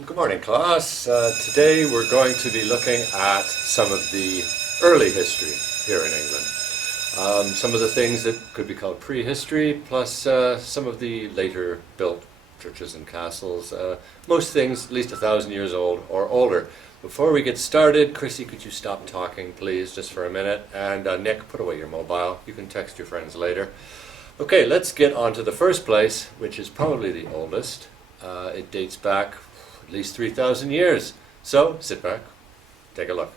Good morning, class. Today we're going to be looking at some of the early history here in England. Some of the things that could be called prehistory, plus some of the later built churches and castles. Most things at least 1,000 years old or older. Before we get started, Chrissy, could you stop talking, please, just for a minute? And Nick, put away your mobile. You can text your friends later. Okay, let's get on to the first place, which is probably the oldest. It dates back at least 3,000 years. So sit back, take a look.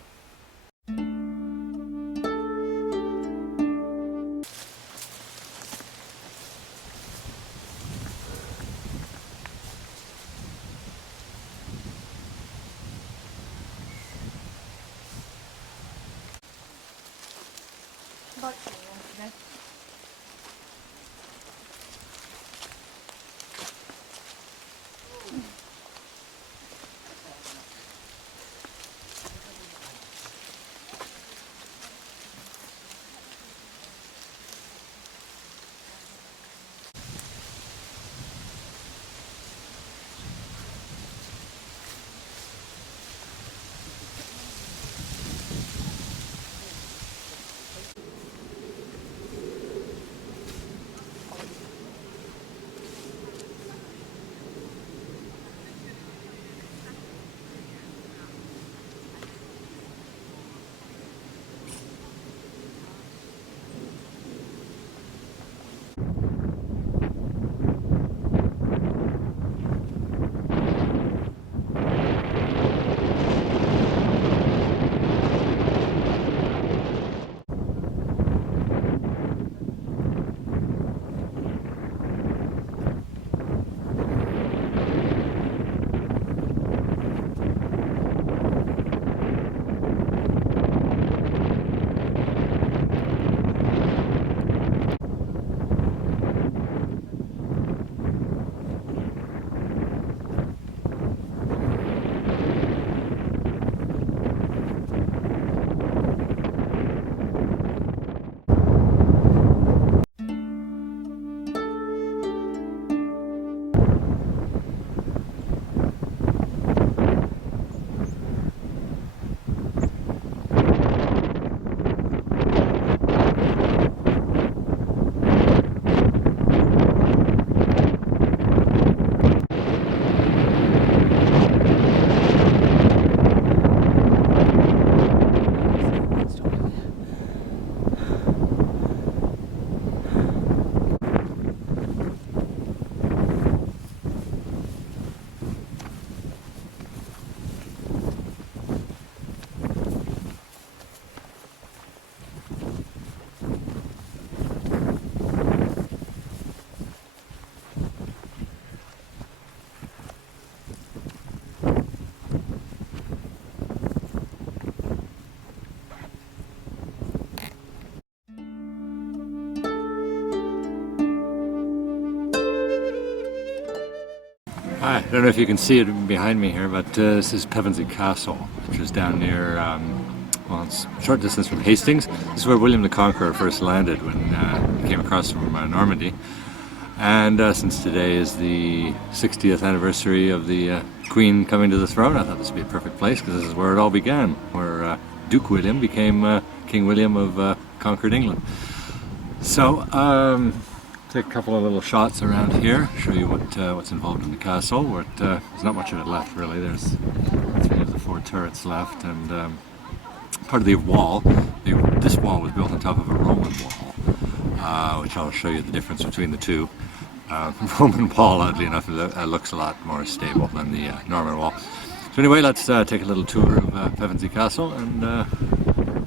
Hi, I don't know if you can see it behind me here, but this is Pevensey Castle, which is down near, well, it's a short distance from Hastings. This is where William the Conqueror first landed when he came across from Normandy. And since today is the 60th anniversary of the Queen coming to the throne, I thought this would be a perfect place because this is where it all began, where Duke William became King William of conquered England. So, take a couple of little shots around here, show you what's involved in the castle. There's not much of it left, really. There's 3 of the 4 turrets left, and part of the wall. This wall was built on top of a Roman wall, which I'll show you the difference between the two. Roman wall, oddly enough, looks a lot more stable than the Norman wall. So anyway, let's take a little tour of Pevensey Castle and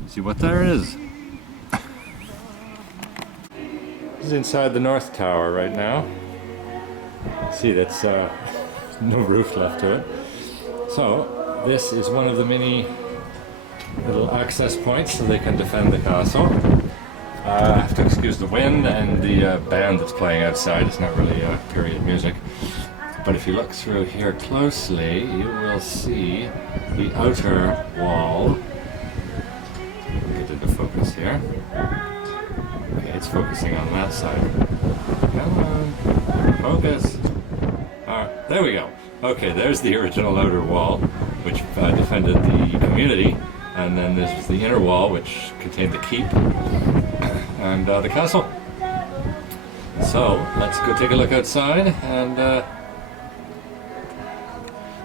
see what there is. This is inside the North Tower right now. See, that's no roof left to it. So this is one of the many little access points so they can defend the castle. I have to excuse the wind and the band that's playing outside. It's not really period music. But if you look through here closely, you will see the outer wall. Get into focus here. Okay, it's focusing on that side. Come on, focus. Alright, there we go. Okay, there's the original outer wall, which defended the community, and then this was the inner wall, which contained the keep and the castle. So let's go take a look outside and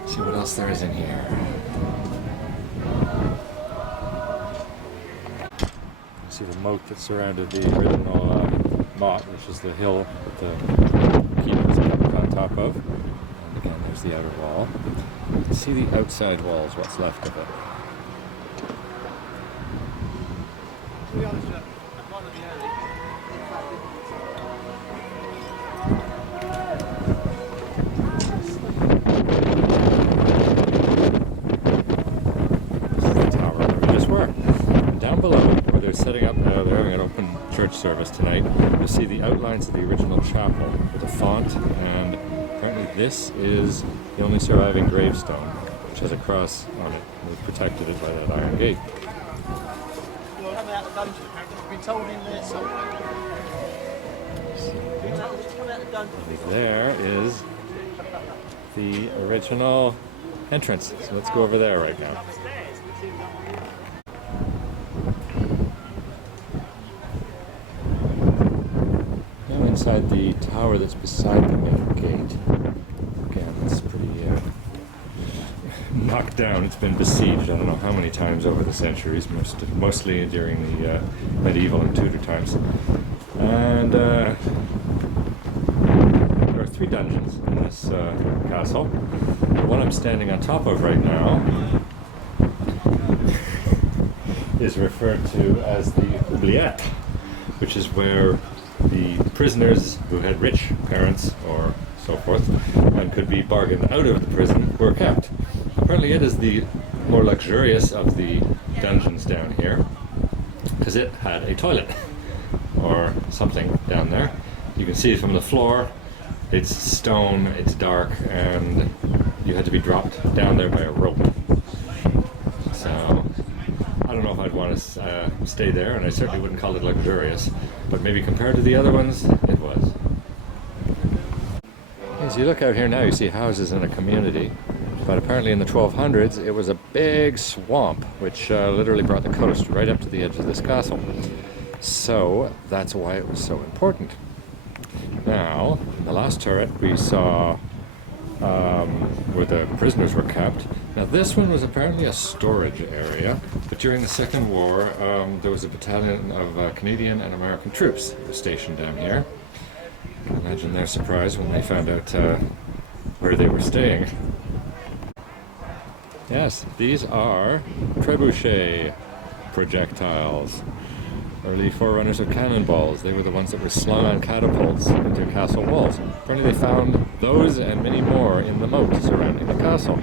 see what else there is in here. See the moat that surrounded the original moat, which is the hill that the keep was kept on top of. And again, there's the outer wall. You can see the outside walls, what's left of it. To be honest, I'm one of the early. This is the tower where we just were. And down below, where they're setting up now, they're having an open church service tonight, you'll see the outlines of the original chapel with a font, and apparently this is the only surviving gravestone, which has a cross on it, and we've protected it by that iron gate. You're coming out the dungeon, apparently. We've been told in there somewhere. We've been told to come out the dungeon. There is the original entrance, so let's go over there right now. Now inside the tower that's beside the main gate. Again, it's pretty knocked down. It's been besieged I don't know how many times over the centuries, mostly during the medieval and Tudor times. And there are 3 dungeons in this castle. The one I'm standing on top of right now is referred to as the oubliette, which is where the prisoners who had rich parents or so forth and could be bargained out of the prison were kept. Apparently it is the more luxurious of the dungeons down here because it had a toilet or something down there. You can see from the floor, it's stone, it's dark, and you had to be dropped down there by a rope. So I don't know if I'd want to stay there, and I certainly wouldn't call it luxurious, but maybe compared to the other ones, it was. As you look out here now, you see houses in a community, but apparently in the 1200s it was a big swamp which literally brought the coast right up to the edge of this castle. So that's why it was so important. Now, in the last turret we saw where the prisoners were kept. Now this one was apparently a storage area, but during the Second War there was a battalion of Canadian and American troops that were stationed down here. You can imagine their surprise when they found out where they were staying. Yes, these are trebuchet projectiles. Early forerunners of cannonballs. They were the ones that were slung on catapults into castle walls. Apparently they found those and many more in the moat surrounding the castle.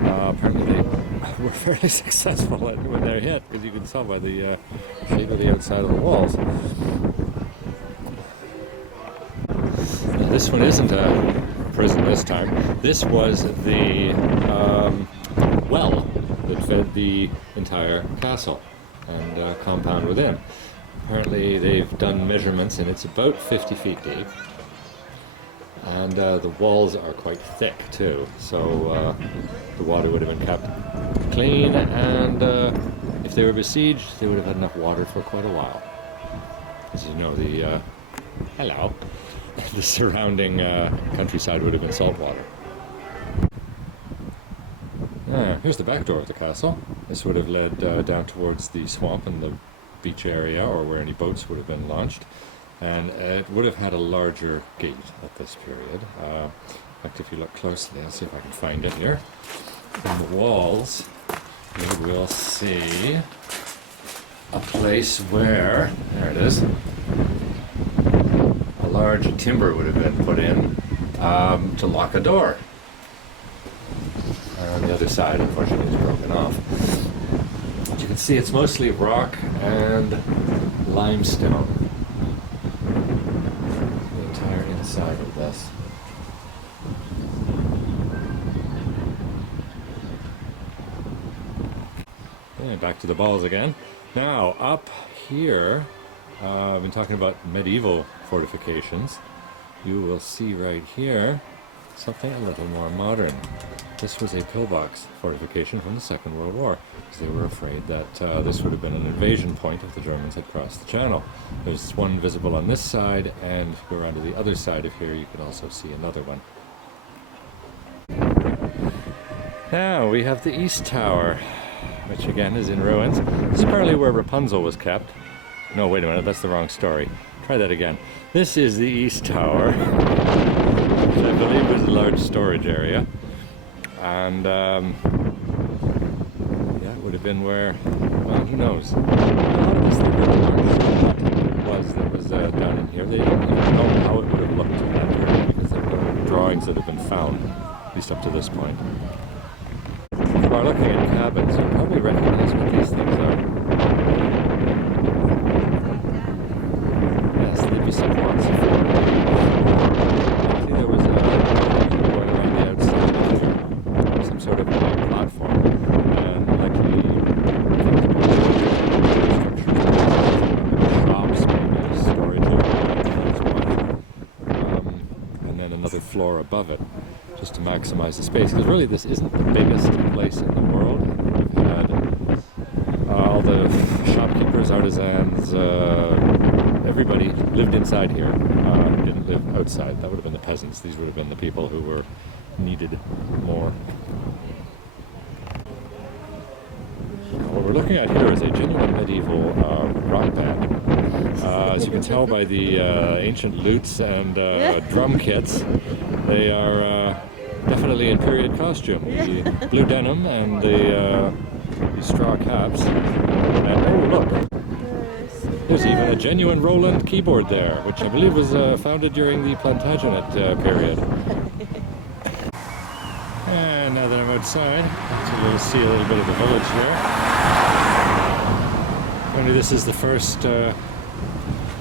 Apparently they were fairly successful when they hit, because you can tell by the shape of the outside of the walls. Now, this one isn't a prison this time. This was the well that fed the entire castle and compound within. Apparently they've done measurements and it's about 50 feet deep, and the walls are quite thick too, so the water would have been kept clean, and if they were besieged they would have had enough water for quite a while. As you know, the the surrounding countryside would have been salt water. Here's the back door of the castle. This would have led down towards the swamp and the beach area, or where any boats would have been launched. And it would have had a larger gate at this period. In fact, if you look closely, I'll see if I can find it here. In the walls, you will see a place where, there it is, a large timber would have been put in to lock a door. On the other side, unfortunately, is broken off. As you can see, it's mostly rock and limestone. The entire inside of this. Okay, back to the balls again. Now, up here, I've been talking about medieval fortifications. You will see right here something a little more modern. This was a pillbox fortification from the Second World War, because they were afraid that this would have been an invasion point if the Germans had crossed the Channel. There's one visible on this side, and if you go around to the other side of here, you can also see another one. Now we have the East Tower, which again is in ruins. This is apparently where Rapunzel was kept. No, wait a minute, that's the wrong story. Try that again. This is the East Tower, which I believe was a large storage area. And that would have been where, well, who knows? A lot of this they really weren't was down in here. They didn't even know how it would have looked in that area because there were drawings that have been found, at least up to this point. If you are looking at cabins, you'll probably recognize what these things are. Yes, they'd be supports. Actually, there was a going around the outside here, some sort of platform, and likely shops, maybe storage area, and then another floor above it, just to maximize the space, because really this isn't the biggest place in the world. We've had all the shopkeepers, artisans, everybody lived inside here, who didn't live outside. That would have been the peasants. These would have been the people who were needed more. What we're looking at here is a genuine medieval rock band. As you can tell by the ancient lutes and drum kits, they are definitely in period costume. The blue denim and the straw caps. And oh, look! There's even a genuine Roland keyboard there, which I believe was founded during the Plantagenet period. And now that I'm outside, we'll see a little bit of the village here. Apparently this is the first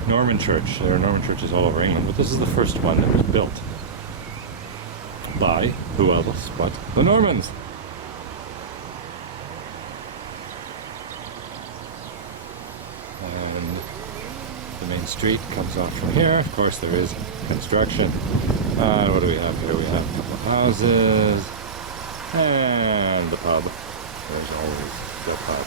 Norman church. There are Norman churches all over England, but this is the first one that was built by, who else but the Normans. And the main street comes off from here. Of course there is construction. What do we have here? We have a couple of houses and the pub. There's always the pub.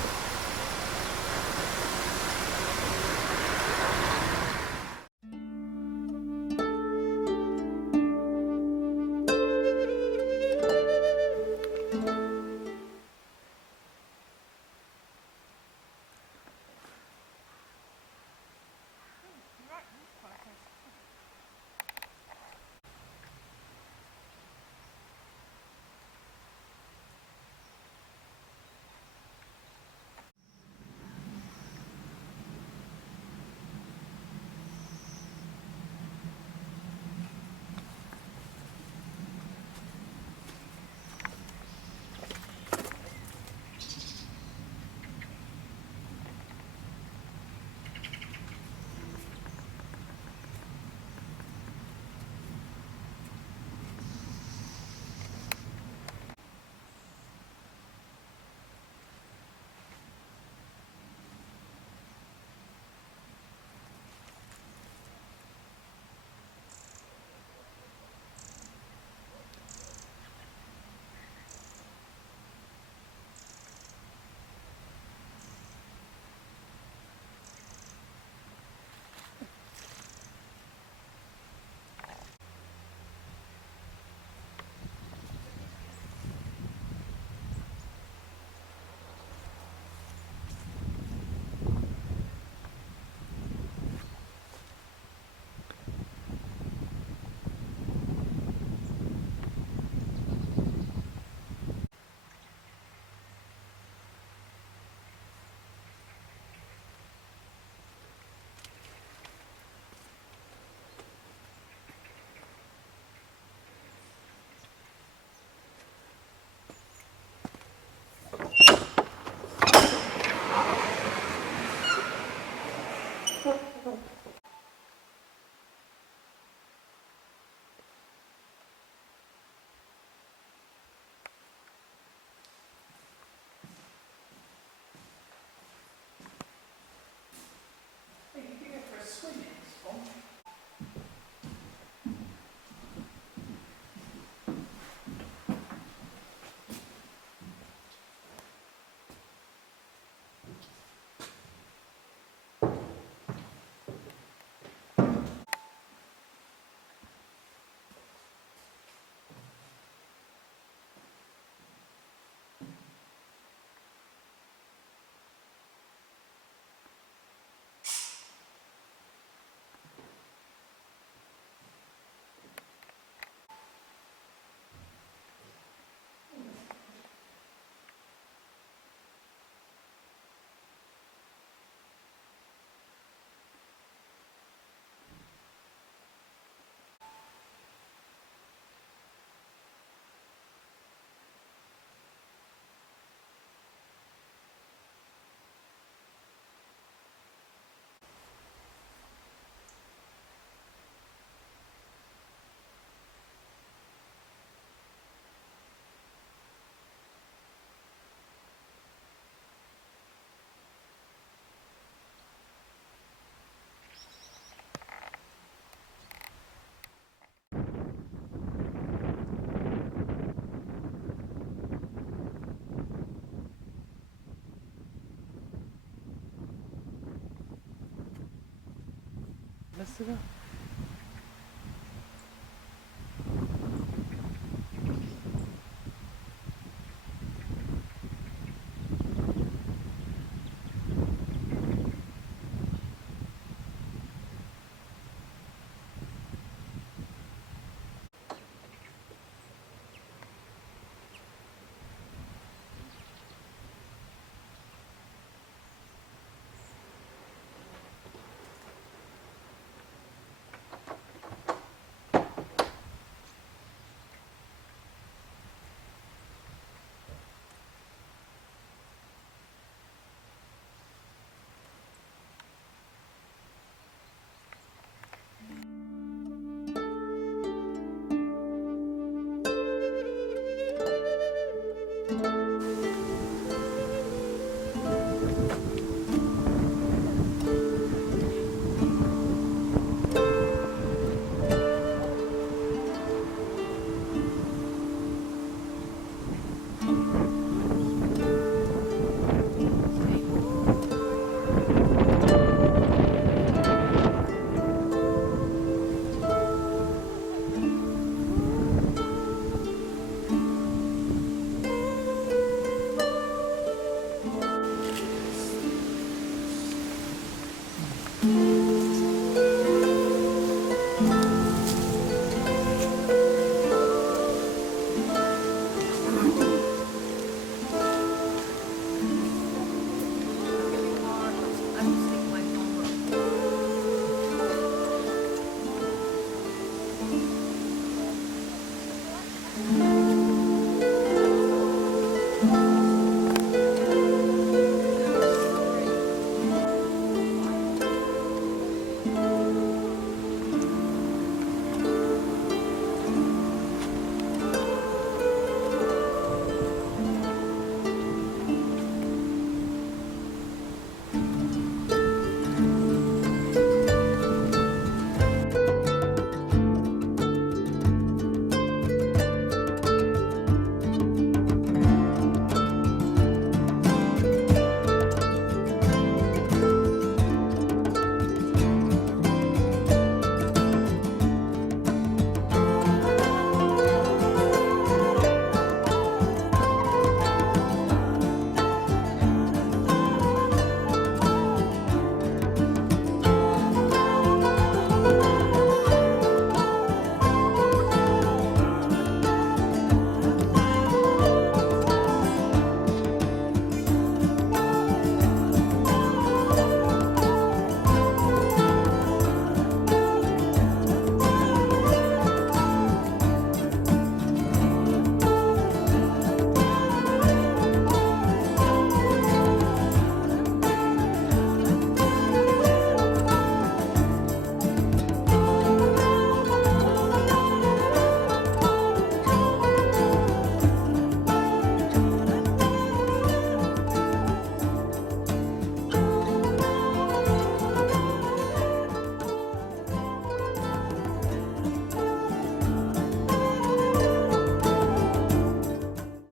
yesterday?